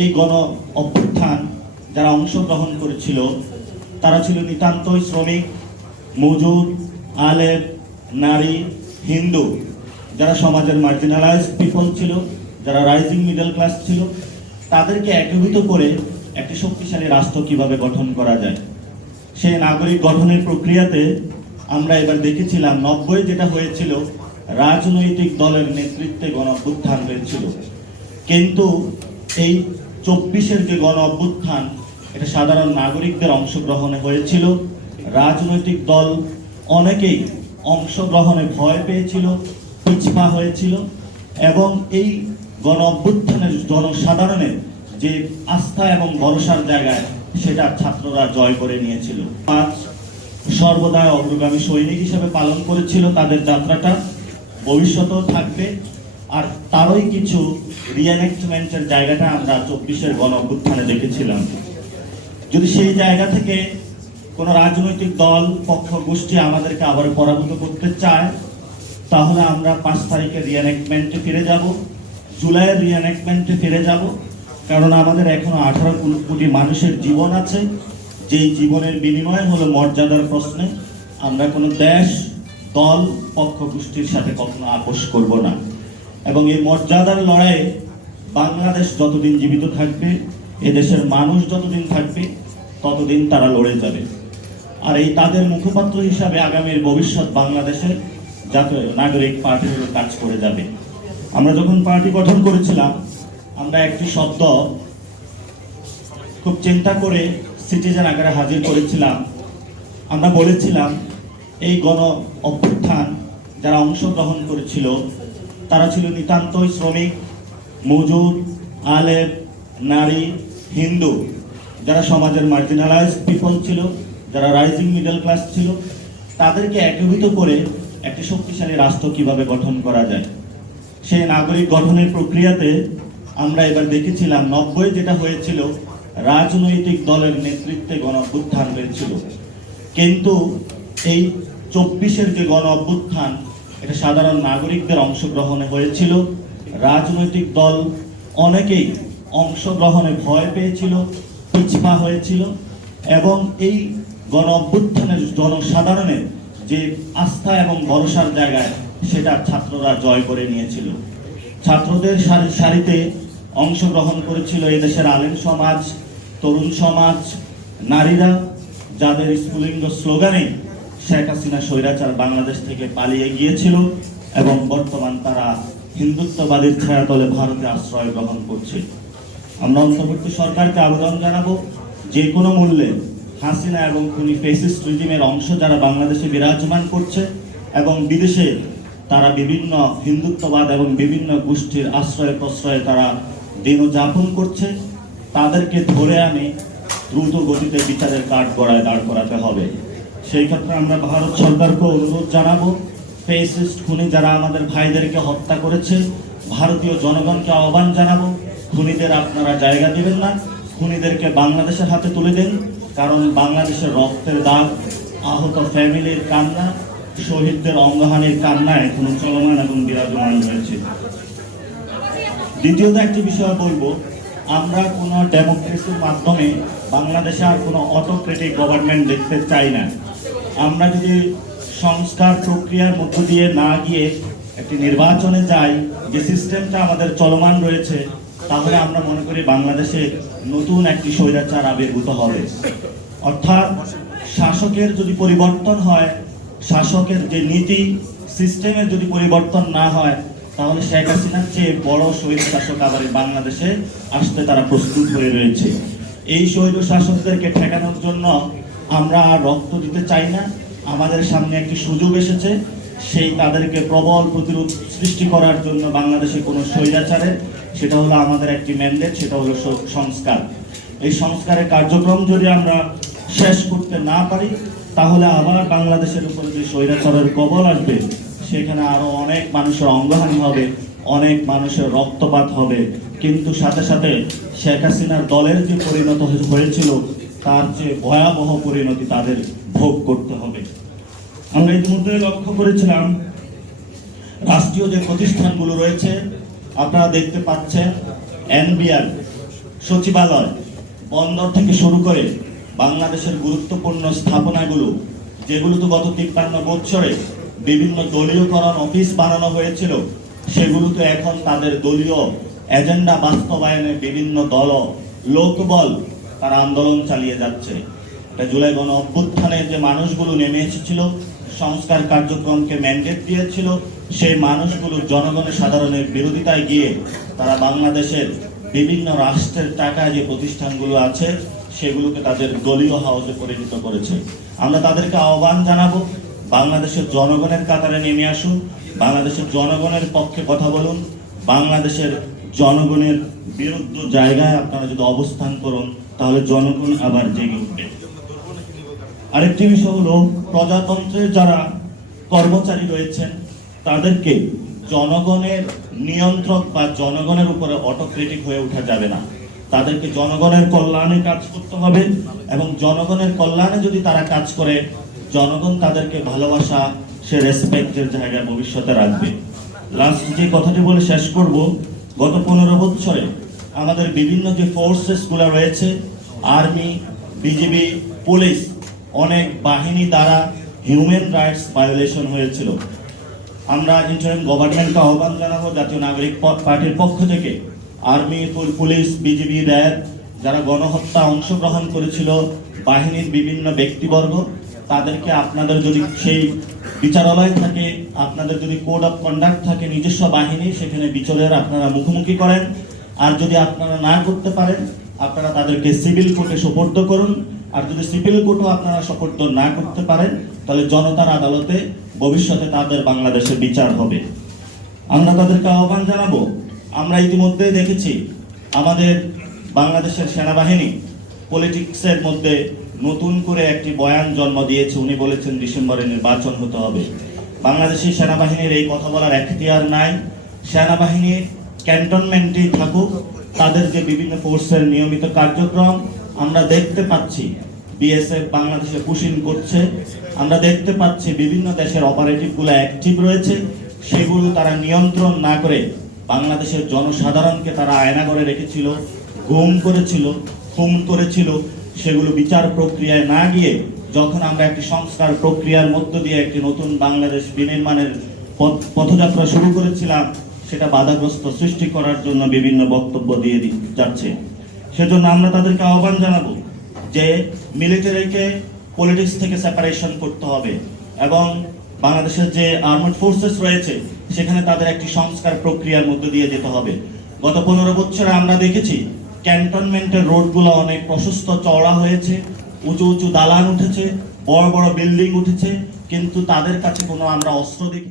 এই গণ অভ্যুত্থান যারা অংশগ্রহণ করেছিল, তারা ছিল নিতান্তই শ্রমিক, মজুর, আলেম, নারী, হিন্দু। যারা সমাজের মার্জিনালাইজ পিপল ছিল, যারা রাইজিং মিডল ক্লাস ছিল, তাদেরকে একীভূত করে একটি শক্তিশালী রাষ্ট্র কীভাবে গঠন করা যায়? সেই নাগরিক গঠনের প্রক্রিয়াতে আমরা এবার দেখেছিলাম, নব্বই যেটা হয়েছিল, রাজনৈতিক দলের নেতৃত্বে গণ অভ্যুত্থান হয়েছিল। কিন্তু এই চব্বিশের যে গণ অভ্যুত্থান, এটা সাধারণ নাগরিকদের অংশগ্রহণে হয়েছিল। রাজনৈতিক দল অনেকেই অংশগ্রহণে ভয় পেয়েছিল, পিছপা হয়েছিল এবং এই গণ অভ্যুত্থানের জনসাধারণের যে আস্থা এবং ভরসার জায়গায় সেটা ছাত্ররা জয় করে নিয়েছিল। পাঁচ সর্বদা অগ্রগামী সৈনিক হিসেবে পালন করেছিল তাদের যাত্রাটা। ভবিষ্যতেও থাকবে। আর তারই কিছু রিএনেক্টমেন্টের জায়গাটা আমরা চব্বিশের গণ অভ্যুত্থানে দেখেছিলাম। যদি সেই জায়গা থেকে কোনো রাজনৈতিক দল, পক্ষ, গোষ্ঠী আমাদেরকে আবার পরাভূত করতে চায়, তাহলে আমরা পাঁচ তারিখে রিএনেক্টমেন্টে ফিরে যাব। জুলাইয়ের রিএনেক্টমেন্টে ফিরে যাব। কারণ আমাদের এখনও আঠারো কোটি মানুষের জীবন আছে। যেই জীবনের বিনিময় হলো মর্যাদার প্রশ্নে। আমরা কোনো দেশ, দল, পক্ষ, গোষ্ঠীর সাথে কখনো আপোষ করব না। এবং এই মর্যাদার লড়াইয়ে বাংলাদেশ যতদিন জীবিত থাকবে, এদেশের মানুষ যতদিন থাকবে, ততদিন তারা লড়ে যাবে। আর এই তাদের মুখপাত্র হিসাবে আগামীর ভবিষ্যৎ বাংলাদেশের জাতীয় নাগরিক পার্টিগুলো কাজ করে যাবে। আমরা যখন পার্টি গঠন করেছিলাম, আমরা একটি শব্দ খুব চিন্তা করে সিটিজেন আকারে হাজির করেছিলাম। আমরা বলেছিলাম, এই গণ অভ্যুত্থান যারা অংশগ্রহণ করেছিল তারা ছিল নিতান্তই শ্রমিক, মজুর, আলেম, নারী, হিন্দু। যারা সমাজের মার্জিনালাইজ পিপল ছিল, যারা রাইজিং মিডল ক্লাস ছিল, তাদেরকে একীভূত করে একটি শক্তিশালী রাষ্ট্র কীভাবে গঠন করা যায়? সেই নাগরিক গঠনের প্রক্রিয়াতে আমরা এবার দেখেছিলাম, নব্বই যেটা হয়েছিল, রাজনৈতিক দলের নেতৃত্বে গণ অভ্যুত্থান হয়েছিল। কিন্তু এই চব্বিশের যে গণ অভ্যুত্থান এটা সাধারণ নাগরিকদের অংশগ্রহণে হয়েছিল। রাজনৈতিক দল অনেকেই অংশগ্রহণে ভয় পেয়েছিল, পিছপা হয়েছিল এবং এই গণ অভ্যুত্থানের জনসাধারণের যে আস্থা এবং ভরসার জায়গায় সেটা ছাত্ররা জয় করে নিয়েছিল। ছাত্রদের সারি, সারিতে অংশগ্রহণ করেছিল এদেশের আলেম সমাজ, তরুণ সমাজ, নারীরা, যাদের স্কুলিঙ্গ স্লোগানে শেখ হাসিনা স্বৈরাচার বাংলাদেশ থেকে পালিয়ে গিয়েছিল এবং বর্তমান তারা হিন্দুত্ববাদীর ছায়াতলে ভারতে আশ্রয় গ্রহণ করছে। আমরা অন্তর্বর্তী সরকারকে আবেদন জানাব, যে কোনো মূল্যে হাসিনা এবং খুনি ফেসিস্ট রিজিমের অংশ যারা বাংলাদেশে বিরাজমান করছে এবং বিদেশে তারা বিভিন্ন হিন্দুত্ববাদ এবং বিভিন্ন গোষ্ঠীর আশ্রয় প্রশ্রয়ে তারা দিনযাপন করছে, তাদেরকে ধরে আনে দ্রুত গতিতে বিচারের কাঠ গড়ায় দাঁড় করাতে হবে। সেই ক্ষেত্রে আমরা ভারত সরকারকে অনুরোধ জানাব, ফেসিস্ট খুনি যারা আমাদের ভাইদেরকে হত্যা করেছে, ভারতীয় জনগণকে আহ্বান জানাব, খুনিদের আপনারা জায়গা দিবেন না, খুনিদেরকে বাংলাদেশের হাতে তুলে দেন, কারণ বাংলাদেশের রক্তের দাগ, আহত ফ্যামিলির কান্না, শহীদদের অঙ্গহানির কান্না এখনও চলমান এবং বিরাজমান রয়েছে। দ্বিতীয়ত একটি বিষয় বলব, আমরা কোনো ডেমোক্রেসির মাধ্যমে বাংলাদেশে আর কোনো অটোক্রেটিক গভর্নমেন্ট দেখতে চাই না। আমরা যদি সংস্কার প্রক্রিয়ার মধ্য দিয়ে না গিয়ে একটি নির্বাচনে যাই, যে সিস্টেমটা আমাদের চলমান রয়েছে, তাহলে আমরা মনে করি বাংলাদেশে নতুন একটি স্বৈরাচার আবির্ভূত হবে। অর্থাৎ শাসকের যদি পরিবর্তন হয়, শাসকের যে নীতি, সিস্টেমের যদি পরিবর্তন না হয়, তাহলে শেখ হাসিনার চেয়ে বড় স্বৈর শাসক আবার বাংলাদেশে আসতে তারা প্রস্তুত হয়ে রয়েছে। এই স্বৈর শাসকদেরকে ঠেকানোর জন্য আমরা রক্ত দিতে চাই না। আমাদের সামনে একটি সুযোগ এসেছে। সেই তাদেরকে প্রবল প্রতিরোধ সৃষ্টি করার জন্য বাংলাদেশে কোনো স্বৈরাচারের, সেটা হলো আমাদের একটি ম্যান্ডেট সেটা হলো সংস্কার। এই সংস্কারের কার্যক্রম যদি আমরা শেষ করতে না পারি, তাহলে আবার বাংলাদেশের উপর যে স্বৈরাচারের কবল আসবে, সেখানে আরও অনেক মানুষের অঙ্গহানি হবে, অনেক মানুষের রক্তপাত হবে। কিন্তু সাথে সাথে শেখ হাসিনার দলের যে পরিণত হয়ে- হয়েছিল তার যে ভয়াবহ পরিণতি তাদের ভোগ করতে হবে। আমরা ইতিমধ্যে লক্ষ্য করেছিলাম, রাষ্ট্রীয় যে প্রতিষ্ঠানগুলো রয়েছে, আপনারা দেখতে পাচ্ছেন, এনবিআর, সচিবালয়, বন্দর থেকে শুরু করে বাংলাদেশের গুরুত্বপূর্ণ স্থাপনাগুলো, যেগুলো তো গত তিপ্পান্ন বছরে বিভিন্ন দলীয়করণ অফিস বানানো হয়েছিল, সেগুলো তো এখন তাদের দলীয় এজেন্ডা বাস্তবায়নে বিভিন্ন দল, লোকবল তারা আন্দোলন চালিয়ে যাচ্ছে। এটা জুলাই গণ অভ্যুত্থানে যে মানুষগুলো নেমে এসেছিল, সংস্কার কার্যক্রমকে ম্যান্ডেট দিয়েছিল, সেই মানুষগুলো জনগণের সাধারণের বিরোধিতায় গিয়ে তারা বাংলাদেশের বিভিন্ন রাষ্ট্রের টাকায় যে প্রতিষ্ঠানগুলো আছে, সেগুলোকে তাদের দলীয় হাউসে পরিণত করেছে। আমরা তাদেরকে আহ্বান জানাব, বাংলাদেশের জনগণের কাতারে নেমে আসুন, বাংলাদেশের জনগণের পক্ষে কথা বলুন, বাংলাদেশের জনগণের বিরুদ্ধ জায়গায় আপনারা যদি অবস্থান করুন তাহলে জনগণ আবার জেগে উঠবে। আরেকটি বিষয় হলো প্রজাতন্ত্রের যারা কর্মচারী রয়েছেন, তাদেরকে জনগণের নিয়ন্ত্রক বা জনগণের উপরে অটোক্রেটিক হয়ে ওঠা যাবে না। তাদেরকে জনগণের কল্যাণে কাজ করতে হবে এবং জনগণের কল্যাণে যদি তারা কাজ করে, জনগণ তাদেরকে ভালোবাসা, সে রেসপেক্টের জায়গায় ভবিষ্যতে রাখবে। লাস্ট যে কথাটি বলে শেষ করব, গত পনেরো বছরে আমাদের বিভিন্ন যে ফোর্সেসগুলো রয়েছে আর্মি বিজিবি পুলিশ অনেক বাহিনী দ্বারা হিউম্যান রাইটস ভায়োলেশন হয়েছিল। আমরা ইন্টারিম গভর্নমেন্টকে আহ্বান জানাব, জাতীয় নাগরিক পার্টির পক্ষ থেকে আর্মি পুল- পুলিশ বিজিবি র্যাব যারা গণহত্যা অংশগ্রহণ করেছিল, বাহিনীর বিভিন্ন ব্যক্তিবর্গ, তাদেরকে আপনাদের যদি সেই বিচারালয় থাকে, আপনাদের যদি কোড অফ কন্ডাক্ট থাকে, নিজস্ব বাহিনী, সেখানে বিচারের আপনারা মুখোমুখি করেন। আর যদি আপনারা না করতে পারেন, আপনারা তাদেরকে সিভিল কোর্টে সোপর্দ করুন। আর যদি সিভিল কোর্টও আপনারা সোপর্দ না করতে পারেন, তাহলে জনতার আদালতে ভবিষ্যতে তাদের বাংলাদেশে বিচার হবে। আমরা তাদেরকে আহ্বান জানাব, আমরা ইতিমধ্যে দেখেছি আমাদের বাংলাদেশের সেনাবাহিনী পলিটিক্সের মধ্যে নতুন করে একটি বয়ান জন্ম দিয়েছে। উনি বলেছেন, ডিসেম্বরে নির্বাচন হতে হবে। বাংলাদেশি সেনাবাহিনীর এই কথা বলার এখতিয়ার নাই। সেনাবাহিনী ক্যান্টনমেন্টেই থাকুক, তাদের যে বিভিন্ন ফোর্সের নিয়মিত কার্যক্রম, আমরা দেখতে পাচ্ছি বিএসএফ বাংলাদেশে পুশিং করছে। আমরা দেখতে পাচ্ছি বিভিন্ন দেশের অপারেটিভগুলো অ্যাক্টিভ রয়েছে। সেগুলো তারা নিয়ন্ত্রণ না করে বাংলাদেশের জনসাধারণকে তারা আয়না করে রেখেছিল গুম করেছিল, খুন করেছিল। সেগুলো বিচার প্রক্রিয়ায় না গিয়ে যখন আমরা একটি সংস্কার প্রক্রিয়ার মধ্য দিয়ে একটি নতুন বাংলাদেশ বিনির্মাণের পথ- পথযাত্রা শুরু করেছিলাম সেটা বাধাগ্রস্ত সৃষ্টি করার জন্য বিভিন্ন বক্তব্য দিয়ে যাচ্ছে। সেজন্য আমরা তাদেরকে আহ্বান জানাব যে মিলিটারিকে পলিটিক্স থেকে সেপারেশন করতে হবে এবং বাংলাদেশের যে আর্মড ফোর্সেস রয়েছে, সেখানে তাদের একটি সংস্কার প্রক্রিয়ার মধ্যে দিয়ে যেতে হবে। গত পনেরো বছরে আমরা দেখেছি ক্যান্টনমেন্টের রোডগুলো অনেক প্রশস্ত, চওড়া হয়েছে, উঁচু উঁচু দালান উঠেছে, বড় বড় বিল্ডিং উঠেছে, কিন্তু তাদের কাছে কোনো আমরা অস্ত্র দেখি